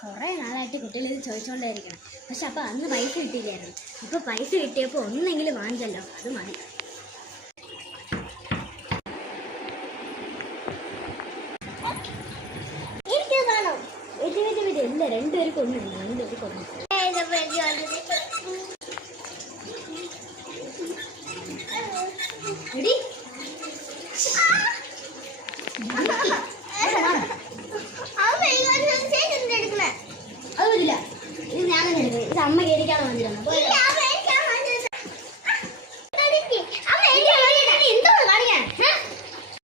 കുറേ നാളായിട്ട് കുട്ടികൾ ഇത് ചോദിച്ചുകൊണ്ടേയിരിക്കണം. പക്ഷെ അപ്പോൾ അന്ന് പൈസ കിട്ടിയില്ലായിരുന്നു. ഇപ്പോൾ പൈസ കിട്ടിയപ്പോൾ ഒന്നെങ്കിലും വാങ്ങിച്ചല്ലോ, അത് മതി. ഇല്ല, രണ്ടുപേർക്ക് ഒന്നുമില്ല, രണ്ടുപേർക്ക് ഒന്നും. എടി അത് പറ്റില്ല, ഇത് ഞാനെന്നെ എടുക്കുന്നത്. ഇത് അമ്മ കയറിക്കാണ് വന്നിരുന്നത്.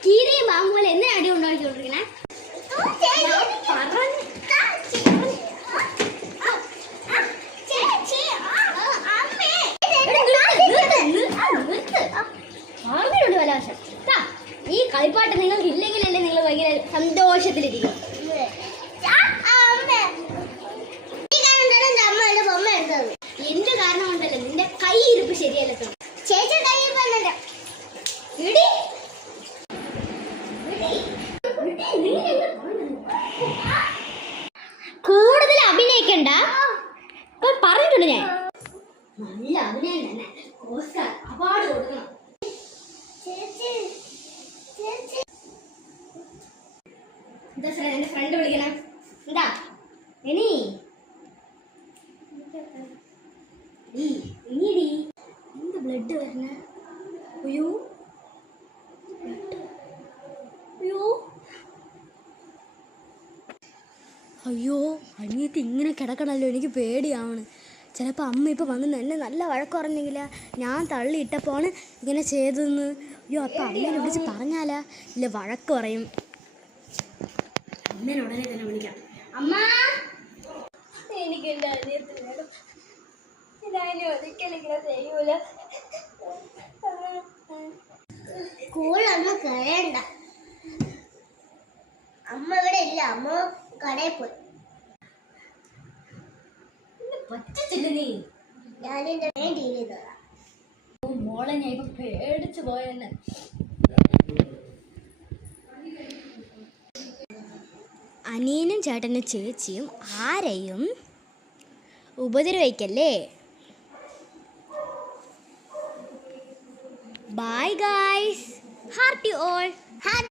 കീരിയും പാമ്പ് പോലെ എന്നെ അടി ഉണ്ടാക്കിക്കൊണ്ടിരിക്കണേ. ആർമിയുണ്ട് കലാശം. ഈ കളിപ്പാട്ട് നിങ്ങൾക്ക് ഇല്ലെങ്കിലല്ലേ നിങ്ങൾ ഭയങ്കര സന്തോഷത്തിലിരിക്കും. എന്ത് കാരണം കൊണ്ടല്ലേ നിന്റെ കൈ ഇരിപ്പ് ശരിയല്ല. ചേച്ചി കൈ കൂടുതൽ അഭിനയിക്കണ്ട. ഇപ്പൊ പറഞ്ഞിട്ടുണ്ട് ഞാൻ, നല്ല അഭിനയം തന്നെ. ഓസ്കാർ അവാർഡ് കൊടുക്കണം. എന്താ സാർ എന്റെ ഫ്രണ്ട് വിളിക്കണം? എന്താ ഇനി ഇനിയടി എന്ത് ബ്ലഡ് വരണ? അയ്യോ അയ്യോ അയ്യോ, അനിയത്തി ഇങ്ങനെ കിടക്കണല്ലോ, എനിക്ക് പേടിയാവണ്. ചിലപ്പോൾ അമ്മ ഇപ്പോൾ വന്ന് എന്നെ നല്ല വഴക്ക് പറഞ്ഞെങ്കില, ഞാൻ തള്ളിയിട്ടപ്പോണ് ഇങ്ങനെ ചെയ്തതെന്ന്. അയ്യോ, അപ്പം അമ്മേനെ വിളിച്ച് പറഞ്ഞാലാ? ഇല്ല, വഴക്ക് പറയും. അമ്മേനെ ഉടനെ തന്നെ വിളിക്കാം. അമ്മ, എനിക്ക് എൻ്റെ അനിയത്തി വേണം. ഞാനും ഒരിക്കലിങ്ങനെ ചെയ്യൂല. സ്കൂളൊന്നും കഴിയണ്ട. അമ്മ ഇവിടെ ഇല്ല, അമ്മ കടയിൽ പോയി. പറ്റിച്ചില്ല നീ. ഞാനിന്റെ ടി വി തരാം. മോളെ, ഞാൻ ഇപ്പൊ പേടിച്ചു പോയെന്നെ. അനിയനും ചേട്ടനും ചേച്ചിയും ആരെയും ഉപദ്രവിക്കല്ലേ. Bye guys, heart you all.